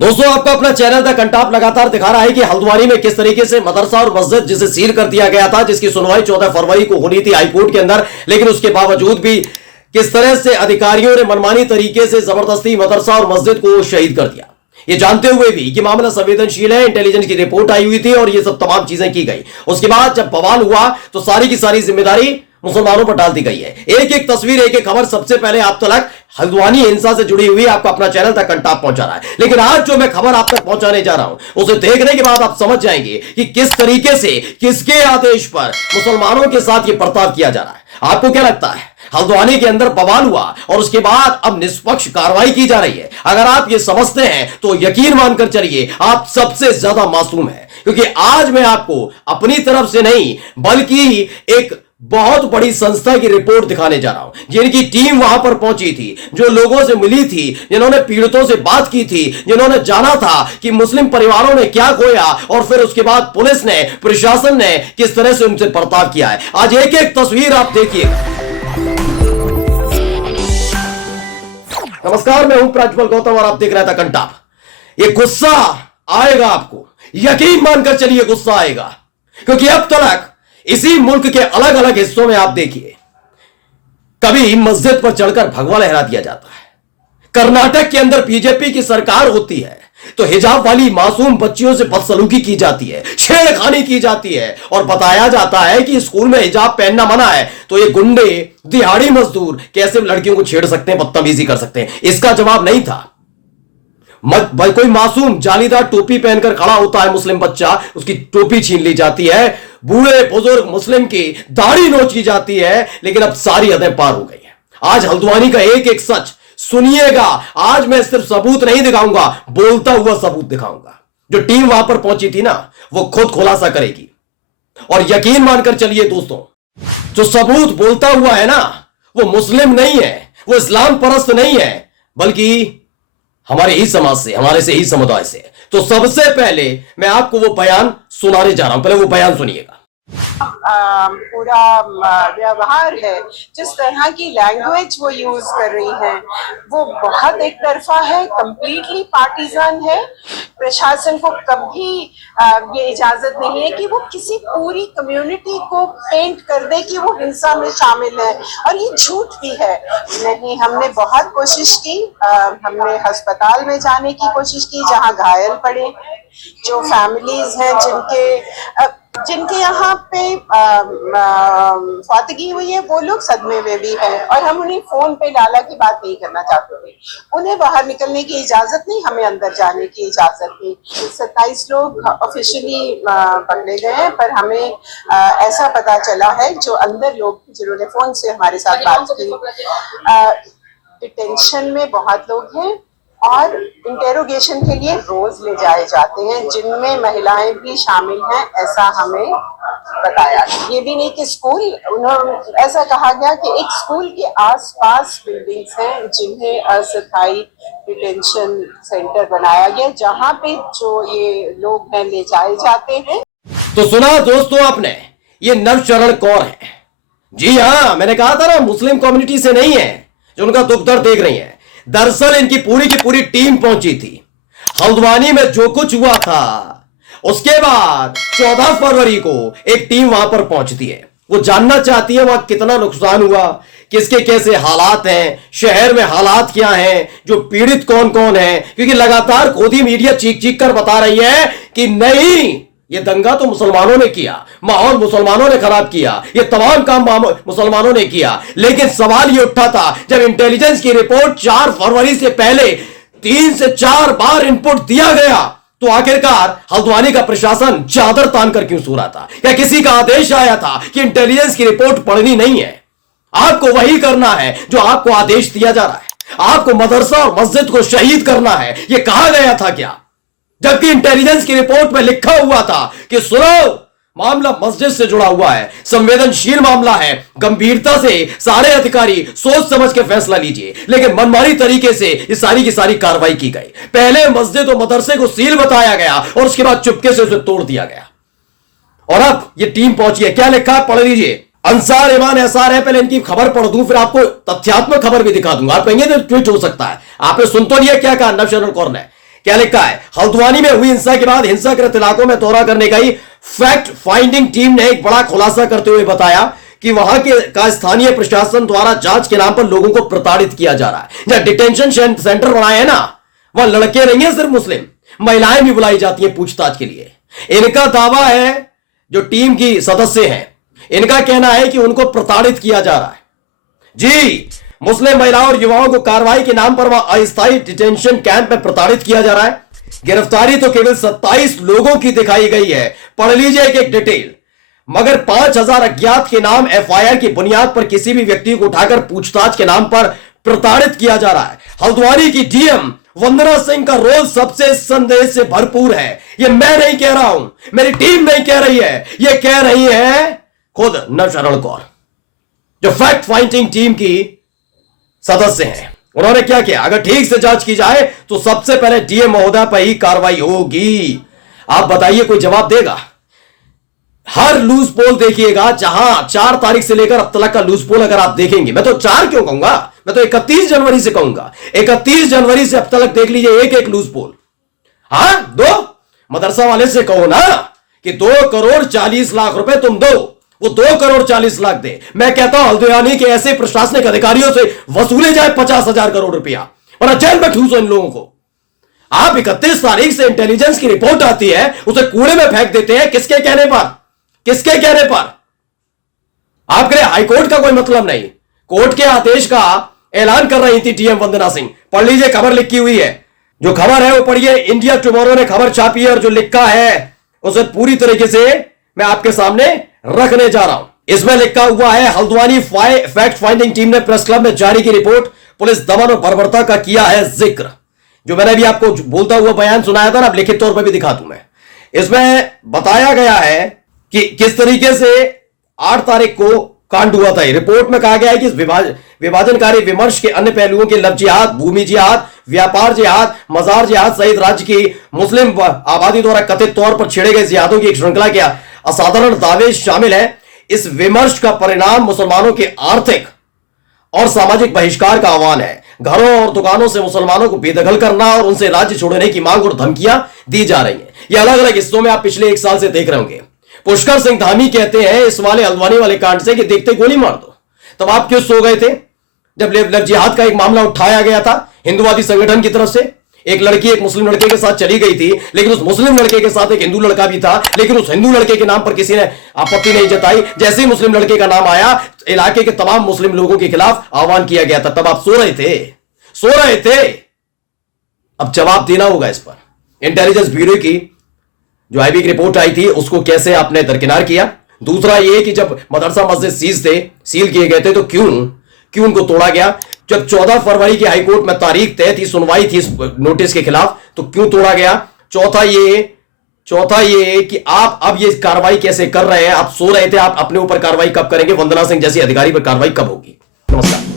दोस्तों, आपका अपना चैनल द कंटाप लगातार दिखा रहा है कि हल्द्वानी में किस तरीके से मदरसा और मस्जिद जिसे सील कर दिया गया था, जिसकी सुनवाई 14 फरवरी को होनी थी हाईकोर्ट के अंदर, लेकिन उसके बावजूद भी किस तरह से अधिकारियों ने मनमानी तरीके से जबरदस्ती मदरसा और मस्जिद को शहीद कर दिया। ये जानते हुए भी कि मामला संवेदनशील है, इंटेलिजेंस की रिपोर्ट आई हुई थी और ये सब तमाम चीजें की गई। उसके बाद जब बवाल हुआ तो सारी की सारी जिम्मेदारी मुसलमानों पर डाल दी गई है। एक एक तस्वीर, एक एक खबर सबसे पहले आप तक हल्द्वानी हिंसा से जुड़ी हुई आपका अपना चैनल तक कंटाप पहुंचा रहा है। लेकिन आज जो मैं खबर आप तक पहुंचाने जा रहा हूं, उसे देखने के बाद आप समझ जाएंगे कि किस तरीके से, किसके आदेश पर मुसलमानों के साथ यह बर्ताव किया जा रहा है। आपको क्या लगता है? हल्द्वानी के अंदर बवाल हुआ और उसके बाद अब निष्पक्ष कार्रवाई की जा रही है। अगर आप ये समझते हैं तो यकीन मानकर चलिए, आप सबसे ज्यादा मासूम हैं, क्योंकि आज मैं आपको अपनी तरफ से नहीं बल्कि एक बहुत बड़ी संस्था की रिपोर्ट दिखाने जा रहा हूं, जिनकी टीम वहां पर पहुंची थी, जो लोगों से मिली थी, जिन्होंने पीड़ितों से बात की थी, जिन्होंने जाना था कि मुस्लिम परिवारों ने क्या खोया और फिर उसके बाद पुलिस ने, प्रशासन ने किस तरह से उनसे बर्ताव किया है। आज एक एक तस्वीर आप देखिए। नमस्कार, मैं हूं प्रज्वल गौतम और आप देख रहे थे कंटाप। ये गुस्सा आएगा आपको, यकीन मानकर चलिए गुस्सा आएगा, क्योंकि अब तक इसी मुल्क के अलग अलग हिस्सों में आप देखिए, कभी मस्जिद पर चढ़कर भगवा लहरा दिया जाता है। कर्नाटक के अंदर बीजेपी की सरकार होती है तो हिजाब वाली मासूम बच्चियों से बदसलूकी की जाती है, छेड़खानी की जाती है और बताया जाता है कि स्कूल में हिजाब पहनना मना है, तो ये गुंडे, दिहाड़ी मजदूर कैसे लड़कियों को छेड़ सकते हैं, बदतमीजी कर सकते हैं। इसका जवाब नहीं था। कोई मासूम जालीदार टोपी पहनकर खड़ा होता है मुस्लिम बच्चा, उसकी टोपी छीन ली जाती है, बूढ़े बुजुर्ग मुस्लिम की दाढ़ी नोची जाती है, लेकिन अब सारी हदें पार हो गई हैं। आज हल्द्वानी का एक एक सच सुनिएगा। आज मैं सिर्फ सबूत नहीं दिखाऊंगा, बोलता हुआ सबूत दिखाऊंगा। जो टीम वहां पर पहुंची थी ना, वो खुद खुलासा करेगी। और यकीन मानकर चलिए दोस्तों, जो सबूत बोलता हुआ है ना, वो मुस्लिम नहीं है, वो इस्लाम परस्त नहीं है, बल्कि हमारे ही समाज से, हमारे से ही समुदाय से। तो सबसे पहले मैं आपको वो बयान सुनाने जा रहा हूं, पहले वो बयान सुनिएगा। पूरा व्यवहार है, जिस तरह की लैंग्वेज वो यूज कर रही हैं, वो बहुत एक तरफा है, कंप्लीटली पार्टीजन है। प्रशासन को कभी ये इजाजत नहीं है कि वो किसी पूरी कम्युनिटी को पेंट कर दे कि वो हिंसा में शामिल है, और ये झूठ भी है। नहीं, हमने बहुत कोशिश की, हमने अस्पताल में जाने की कोशिश की जहां घायल पड़े, जो फैमिलीज हैं जिनके यहाँ पे फातगी हुई है, वो लोग सदमे में भी हैं, और हम उन्हें फोन पे लाला की बात नहीं करना चाहते थे। उन्हें बाहर निकलने की इजाजत नहीं, हमें अंदर जाने की इजाजत थी। 27 लोग ऑफिशियली पकड़े गए हैं, पर हमें ऐसा पता चला है जो अंदर लोग जिन्होंने फोन से हमारे साथ बात की, डिटेंशन में बहुत लोग हैं और इंटेरोगेशन के लिए रोज ले जाए जाते हैं, जिनमें महिलाएं भी शामिल हैं, ऐसा हमें बताया। ये भी नहीं कि स्कूल, उन्होंने ऐसा कहा गया कि एक स्कूल के आसपास बिल्डिंग्स हैं जिन्हें अस्थायी डिटेंशन सेंटर बनाया गया, जहां पे जो ये लोग हैं ले जाए जाते हैं। तो सुना दोस्तों आपने, ये नवशरण कौर है। जी हाँ, मैंने कहा था ना, मुस्लिम कम्युनिटी से नहीं है जो उनका दुख दर्द देख रही है। दरअसल इनकी पूरी की पूरी टीम पहुंची थी हल्द्वानी में। जो कुछ हुआ था उसके बाद 14 फरवरी को एक टीम वहां पर पहुंचती है। वो जानना चाहती है वहां कितना नुकसान हुआ, किसके कैसे हालात हैं, शहर में हालात क्या हैं, जो पीड़ित कौन कौन है, क्योंकि लगातार खुद ही मीडिया चीख चीख कर बता रही है कि नहीं, ये दंगा तो मुसलमानों ने किया, माहौल मुसलमानों ने खराब किया, ये तमाम काम मुसलमानों ने किया। लेकिन सवाल ये उठा था, जब इंटेलिजेंस की रिपोर्ट 4 फरवरी से पहले 3 से 4 बार इनपुट दिया गया, तो आखिरकार हल्द्वानी का प्रशासन चादर तान कर क्यों सो रहा था? क्या किसी का आदेश आया था कि इंटेलिजेंस की रिपोर्ट पढ़नी नहीं है? आपको वही करना है जो आपको आदेश दिया जा रहा है। आपको मदरसा और मस्जिद को शहीद करना है, यह कहा गया था क्या? जबकि इंटेलिजेंस की रिपोर्ट में लिखा हुआ था कि सुनो, मामला मस्जिद से जुड़ा हुआ है, संवेदनशील मामला है, गंभीरता से सारे अधिकारी सोच समझ के फैसला लीजिए। लेकिन मनमानी तरीके से ये सारी की सारी कार्रवाई की गई। पहले मस्जिद और मदरसे को सील बताया गया और उसके बाद चुपके से उसे तोड़ दिया गया। और अब ये टीम पहुंची है, क्या लिखा है पढ़ लीजिए। अंसार ईमान एसार है, पहले इनकी खबर पढ़ दूं, फिर आपको तथ्यात्मक खबर भी दिखा दूंगा। आप कहेंगे तो ट्वीट हो सकता है, आपने सुन तो लिया क्या कहा नवशरण कौर ने क्या लिखा है? हल्द्वानी में हुई हिंसा के बाद हिंसाग्रस्त इलाकों में दौरा करने गई फैक्ट फाइंडिंग टीम ने एक बड़ा खुलासा करते हुए बताया कि वहां का स्थानीय प्रशासन द्वारा जांच के नाम पर लोगों को प्रताड़ित किया जा रहा है। जहां डिटेंशन सेंटर बनाए हैं ना, वहां लड़के नहीं है सिर्फ मुस्लिम, महिलाएं भी बुलाई जाती हैं पूछताछ के लिए। इनका दावा है, जो टीम की सदस्य हैं, इनका कहना है कि उनको प्रताड़ित किया जा रहा है। जी, मुस्लिम महिलाओं और युवाओं को कार्रवाई के नाम पर वहां अस्थायी डिटेंशन कैंप में प्रताड़ित किया जा रहा है। गिरफ्तारी तो केवल 27 लोगों की दिखाई गई है। पढ़ लीजिए एक एक डिटेल। मगर 5000 अज्ञात के नाम एफआईआर की बुनियाद पर किसी भी व्यक्ति को उठाकर पूछताछ के नाम पर प्रताड़ित किया जा रहा है। हल्द्वानी की डीएम वंदना सिंह का रोल सबसे संदेह से भरपूर है। यह मैं नहीं कह रहा हूं, मेरी टीम नहीं कह रही है, यह कह रही है खुद नवशरण कौर, जो फैक्ट फाइंडिंग टीम की सदस्य हैं। उन्होंने क्या किया? अगर ठीक से जांच की जाए तो सबसे पहले डीएम महोदय पर ही कार्रवाई होगी। आप बताइए, कोई जवाब देगा? हर लूज पोल देखिएगा, जहां 4 तारीख से लेकर अब तक का लूज पोल अगर आप देखेंगे, मैं तो 4 क्यों कहूंगा, मैं तो 31 जनवरी से कहूंगा। 31 जनवरी से अब तक देख लीजिए एक एक लूज पोल। हाँ, 2 मदरसा वाले से कहो ना कि 2 करोड़ 40 लाख रुपए तुम दो, वो 2 करोड़ 40 लाख दे। मैं कहता हूं हल्द्वानी के ऐसे प्रशासनिक अधिकारियों से वसूले जाए 50,000 करोड़ रुपया, और जेल में ठूसो इन लोगों को। आप 31 तारीख से इंटेलिजेंस की रिपोर्ट आती है, उसे कूड़े में फेंक देते हैं। किसके कहने पर? किसके कहने पर? आप कह रहे हाईकोर्ट का कोई मतलब नहीं, कोर्ट के आदेश का ऐलान कर रही थी डीएम वंदना सिंह। पढ़ लीजिए, खबर लिखी हुई है। जो खबर है वो पढ़िए, इंडिया टुमारो ने खबर छापी है, और जो लिखा है उसे पूरी तरीके से मैं आपके सामने रखने जा रहा हूं। इसमें लिखा हुआ है, हल्द्वानी फैक्ट फाइंडिंग टीम ने प्रेस क्लब में जारी की रिपोर्ट पुलिस दमन और बर्बरता का किया है जिक्र। जो मैंने भी आपको बोलता हुआ बयान सुनाया था ना, अब लिखित तौर पर भी दिखा दूं मैं। इसमें बताया गया है कि किस तरीके से 8 तारीख को कांड हुआ था। रिपोर्ट में कहा गया है कि विभाजनकारी विमर्श के अन्य पहलुओं के लव जिहाद, भूमि जिहाद, व्यापार जिहाद, मजार जिहाद सहित राज्य की मुस्लिम आबादी द्वारा कथित तौर पर छेड़े गए जिहादों की एक श्रृंखला के असाधारण दावे शामिल है। इस विमर्श का परिणाम मुसलमानों के आर्थिक और सामाजिक बहिष्कार का आह्वान है। घरों और दुकानों से मुसलमानों को बेदखल करना और उनसे राज्य छोड़ने की मांग और धमकियां दी जा रही हैं। ये अलग अलग हिस्सों में आप पिछले 1 साल से देख रहे होंगे। पुष्कर सिंह धामी कहते हैं इस वाले हल्द्वानी वाले कांड से कि देखते गोली मार दो। तब आप क्यों सो गए थे जब लव जिहाद का एक मामला उठाया गया था हिंदुवादी संगठन की तरफ से? एक लड़की एक मुस्लिम लड़के के साथ चली गई थी, लेकिन उस मुस्लिम लड़के के साथ एक हिंदू लड़का भी था, लेकिन उस हिंदू लड़के के नाम पर किसी ने आपत्ति नहीं जताई। जैसे ही मुस्लिम लड़के का नाम आया, इलाके के तमाम मुस्लिम लोगों के खिलाफ आह्वान किया गया था। तब आप सो रहे थे। अब जवाब देना होगा इस पर। इंटेलिजेंस ब्यूरो की जो आईबी की रिपोर्ट आई थी उसको कैसे आपने दरकिनार किया। दूसरा यह कि जब मदरसा मस्जिद सील किए गए थे तो क्यों उनको तोड़ा गया? जब 14 फरवरी की हाईकोर्ट में तारीख तय थी, सुनवाई थी इस नोटिस के खिलाफ, तो क्यों तोड़ा गया? चौथा ये कि आप अब ये कार्रवाई कैसे कर रहे हैं? आप सो रहे थे, आप अपने ऊपर कार्रवाई कब करेंगे? वंदना सिंह जैसी अधिकारी पर कार्रवाई कब होगी? नमस्कार।